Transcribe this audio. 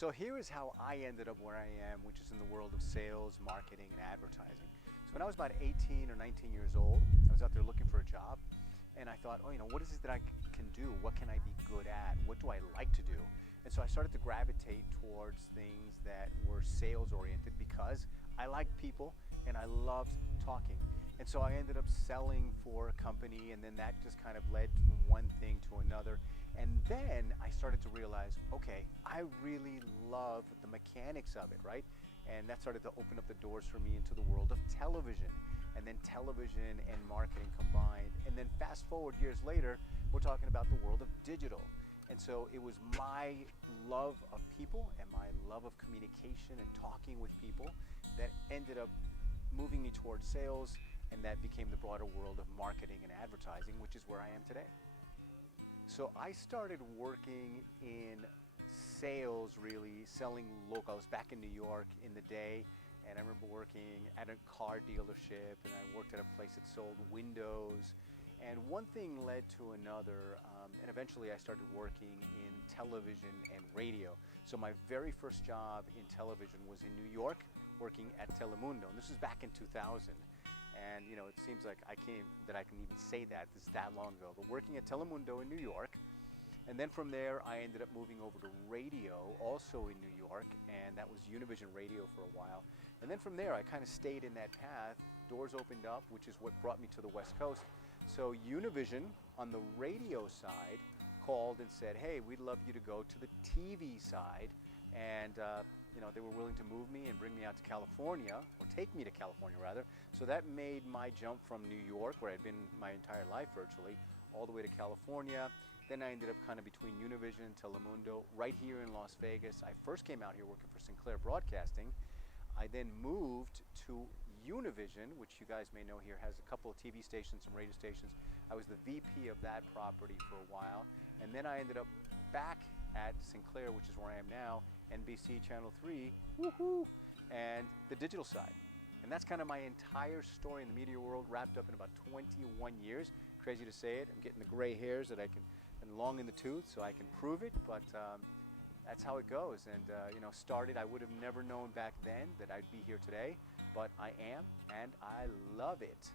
So here is how I ended up where I am, which is in the world of sales, marketing, and advertising. So when I was about 18 or 19 years old, I was out there looking for a job, and I thought, oh, what is it that I can do? What can I be good at? What do I like to do? And so I started to gravitate towards things that were sales oriented because I liked people and I loved talking. And so I ended up selling for a company, and then that just kind of led from one thing to another. And then I started to realize, okay, I really love the mechanics of it, right? And that started to open up the doors for me into the world of television. And then television and marketing combined. And then fast forward years later, we're talking about the world of digital. And so it was my love of people and my love of communication and talking with people that ended up moving me towards sales, and that became the broader world of marketing and advertising, which is where I am today. So I started working in sales, really selling local. I was back in New York in the day, and I remember working at a car dealership, and I worked at a place that sold windows. And one thing led to another, and eventually I started working in television and radio. So my very first job in television was in New York, working at Telemundo, and this was back in 2000. And it seems like I can even say that this is that long ago. But working at Telemundo in New York, and then from there I ended up moving over to radio, also in New York, and that was Univision Radio for a while. And then from there I kind of stayed in that path. Doors opened up, which is what brought me to the West Coast. So Univision on the radio side called and said, hey, we'd love you to go to the TV side. And they were willing to move me and bring me out to California, or take me to California rather. So that made my jump from New York, where I'd been my entire life virtually, all the way to California. Then I ended up kind of between Univision and Telemundo, right here in Las Vegas. I first came out here working for Sinclair Broadcasting. I then moved to Univision, which you guys may know here has a couple of TV stations, some radio stations. I was the VP of that property for a while, and then I ended up back at Sinclair, which is where I am now, NBC Channel 3, woohoo, and the digital side. And that's kind of my entire story in the media world, wrapped up in about 21 years. Crazy to say it, I'm getting the gray hairs that and long in the tooth, so I can prove it, but that's how it goes. And started, I would have never known back then that I'd be here today, but I am, and I love it.